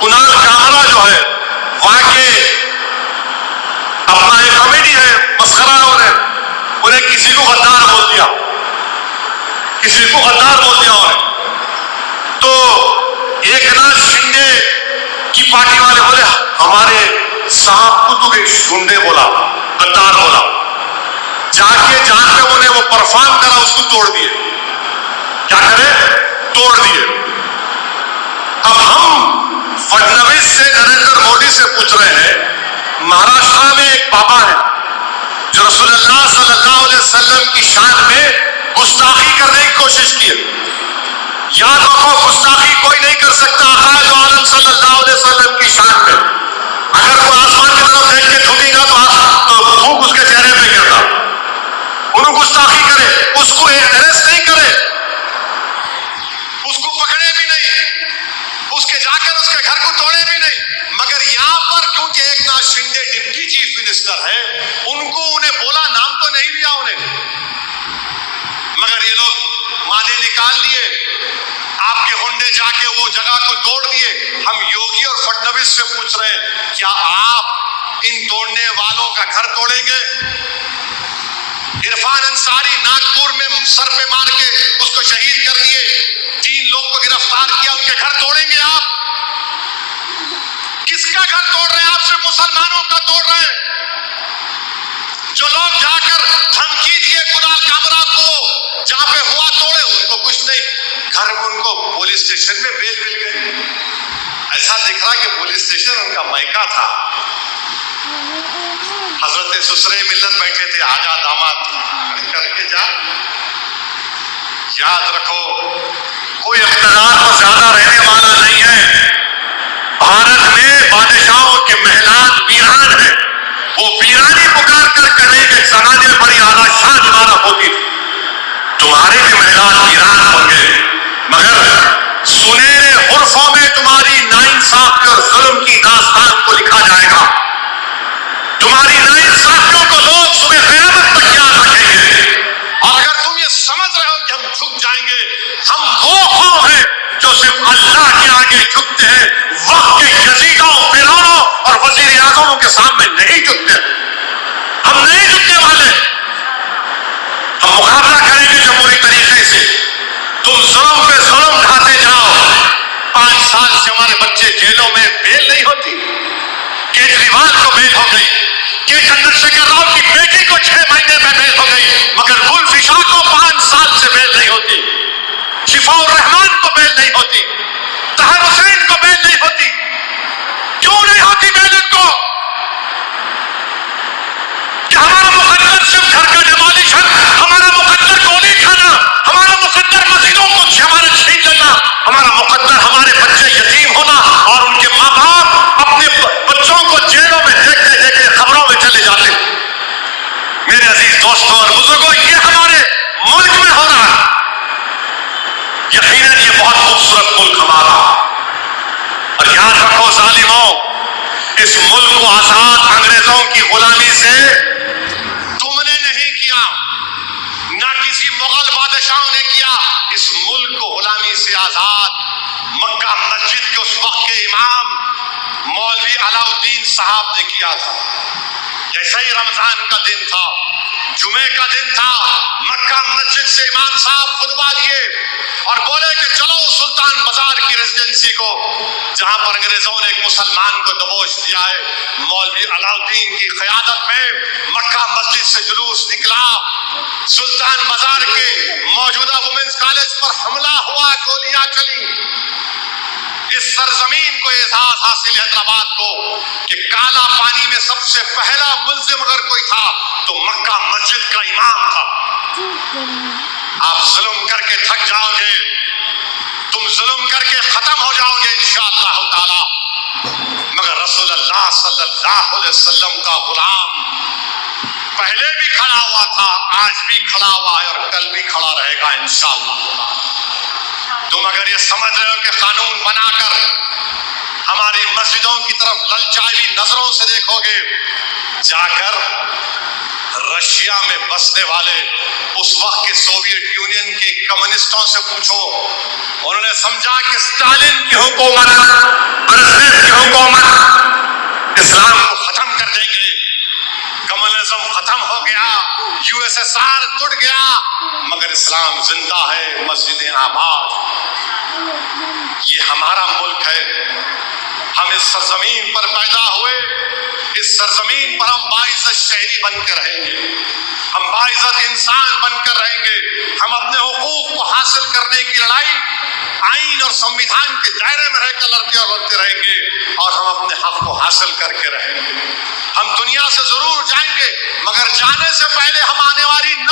کنال کامرا جو ہے وہاں کے اپنا ایک کمیٹی ہے، مسخرہ ہے، انہیں کسی کو غدار بول دیا، کسی کو غدار بول دیا انہیں، تو ایک ناز شنڈے کی پارٹی والے بولے ہمارے صاحب کو تو گنڈے بولا، غدار بولا، جا کے جان پہ انہیں وہ پرفارم کرا، اس کو توڑ دیے، کیا کرے؟ توڑ دیے۔ اب ہم فڈنویس سے نریندر موڈی سے پوچھ رہے ہیں، مہاراشٹرا میں ایک بابا ہے جو رسول اللہ صلی اللہ علیہ وسلم کی شان میں گستاخی کرنے کی کوشش کی ہے۔ یاد رکھو گستاخی کوئی نہیں کر سکتا آقا دو عالم صلی اللہ علیہ وسلم کی شان میں۔ اگر کوئی آسمان کی طرف دیکھ کے تھوکے گا تو تھوک اس کے چہرے پہ گرتا، انہوں گستاخی کرے، اس کو اریسٹ نہیں کرے، اس کو پکڑے بھی نہیں، اس کے جا کر اس کے گھر کو توڑے بھی نہیں، مگر یہاں پر کیونکہ ایک ناز شنڈے ڈپٹی چیف منسٹر ہے، انہیں بولا، نام تو نہیں لیا انہیں، مگر یہ لوگ مانے نکال لیے، آپ کے ہنڈے جا کے وہ جگہ کو توڑ دیے۔ ہم یوگی اور فڈنویس سے پوچھ رہے ہیں، کیا آپ ان توڑنے والوں کا گھر توڑیں گے؟ عرفان انصاری ناگپور میں سر پہ مار کے اس کو شہید کر دیے، 3 لوگ کو گرفتار کیا، ان کے گھر توڑیں گے آپ؟ کس کا گھر توڑ رہے ہیں آپ؟ صرف مسلمانوں کا توڑ رہے ہیں۔ جو لوگ جا کر دھمکی دیے کنال کامرا کو، جہاں پہ ہوا توڑے، ان کو کچھ نہیں، گھر میں ان کو پولیس اسٹیشن میں بیل مل گئی۔ ایسا دکھ رہا کہ پولیس اسٹیشن ان کا مائکا تھا۔ حضرت سسرے ملت بیٹھے تھے، آجا داماد کر کے جا۔ یاد رکھو کوئی اقتدار پر زیادہ رہنے والا نہیں ہے۔ بھارت میں بادشاہوں کے محلات ویران ہیں، وہ ویرانی پکار کر کہنے کے زمانے میں بڑی اعلیٰ شان عمارت ہوتی تھی، تمہارے بھی محلات ویران ہوں گے، مگر سنہرے حرفوں میں تمہاری ناانصافی اور ظلم کی داستان کو لکھا جائے گا۔ تمہاری ناانصافیوں کو لوگ صبح قیامت تک یاد رکھیں گے۔ اور اگر تم یہ سمجھ رہے ہو کہ ہم جھک جائیں گے، ہم وہ قوم ہیں جو صرف اللہ کے آگے جھکتے ہیں، وقت کے یزیدوں، فرعونوں اور وزیر اعظموں کے سامنے نہیں جھکتے۔ ہم نہیں جھکنے والے، ہم مقابلہ کریں گے جمہوری طریقے سے۔ تم ظلم پہ ظلم ڈھاتے جاؤ، 5 سال سے ہمارے بچے جیلوں میں، بیل نہیں ہوتی، کیجریوال کو بیل ہو گئی، کے چندر شیکھر راؤ کی بیٹی کو 6 مہینے میں بیل ہو گئی، مگر گلفشا کو 5 سال سے بیل نہیں ہوتی، شفاء الرحمان کو بیل نہیں ہوتی، طاہر حسین کو بیل نہیں ہوتی۔ کیوں نہیں ہوتی بیل ان کو؟ کہ ہمارا مقدر صرف گھر کا ڈیمولیشن، ہمارا مقدر گولی کھانا، ہمارا مقدر مسجدوں کو ہمارے چھین لینا، ہمارا مقدر ہمارے بچے یتیم ہونا اور ان کے ماں باپ اپنے بچوں کو جیلوں میں دیکھتے دیکھتے خبروں میں چلے جاتے۔ میرے عزیز دوستوں اور بزرگوں، یہ ہمارے ملک میں ہو رہا ہے۔ یقیناً یہ بہت خوبصورت ملک ہمارا، اور یاد رکھو ظالموں، اس ملک کو آزاد انگریزوں کی غلامی سے تم نے نہیں کیا، نہ کسی مغل بادشاہوں نے کیا، اس ملک کو غلامی سے آزاد مکہ مسجد کے اس وقت کے امام مولوی علاء الدین صاحب نے کیا تھا۔ جیسے ہی رمضان کا دن تھا، جمعے کا دن تھا، مکہ مسجد سے امام صاحب خطبہ دیے اور بولے کہ چلو سلطان بازار کی ریزیڈنسی کو، جہاں پر انگریزوں نے ایک مسلمان کو دبوچ دیا ہے، مولوی علاء الدین کی قیادت میں مکہ مسجد سے جلوس نکلا، سلطان بازار کے موجودہ وومنس کالج پر حملہ ہوا، گولیاں چلی۔ اس سرزمین کو احساس حاصل ہے حیدرآباد کو کہ کالا پانی میں سب سے پہلا ملزم اگر کوئی تھا تو مکہ مسجد کا امام تھا۔ آپ ظلم کر کے تھک جاؤ گے، تم ظلم کر کے ختم ہو جاؤ گے انشاءاللہ تعالی، مگر رسول اللہ صلی اللہ علیہ وسلم کا غلام پہلے بھی کھڑا ہوا تھا، آج بھی کھڑا ہوا ہے اور کل بھی کھڑا رہے گا انشاءاللہ۔ تم اگر یہ سمجھ رہے ہو کہ قانون بنا کر ہماری مسجدوں کی طرف للچائی نظروں سے دیکھو گے، جا کر رشیا میں بسنے والے اس وقت کے سوویت یونین کے کمیونسٹوں سے پوچھو انہوں نے سمجھا کہ اسٹالن کی حکومت، برزنیف کی حکومت اسلام کو ختم کر دیں گے، کمیونزم ختم ہو گیا، USSR ٹوٹ گیا، مگر اسلام زندہ ہے، مسجدیں آباد۔ یہ ہمارا ملک ہے، ہم اس سرزمین پر پیدا ہوئے، اس سرزمین پر ہم باعزت شہری بن کے رہیں گے، ہم باعزت انسان بن کر رہیں گے، ہم اپنے حقوق کو حاصل کرنے کی لڑائی آئین اور سمویدھان کے دائرے میں رہ کر لڑتے رہیں گے، اور ہم اپنے حق کو حاصل کر کے رہیں گے۔ ہم دنیا سے ضرور جائیں گے، مگر جانے سے پہلے ہم آنے والی نسل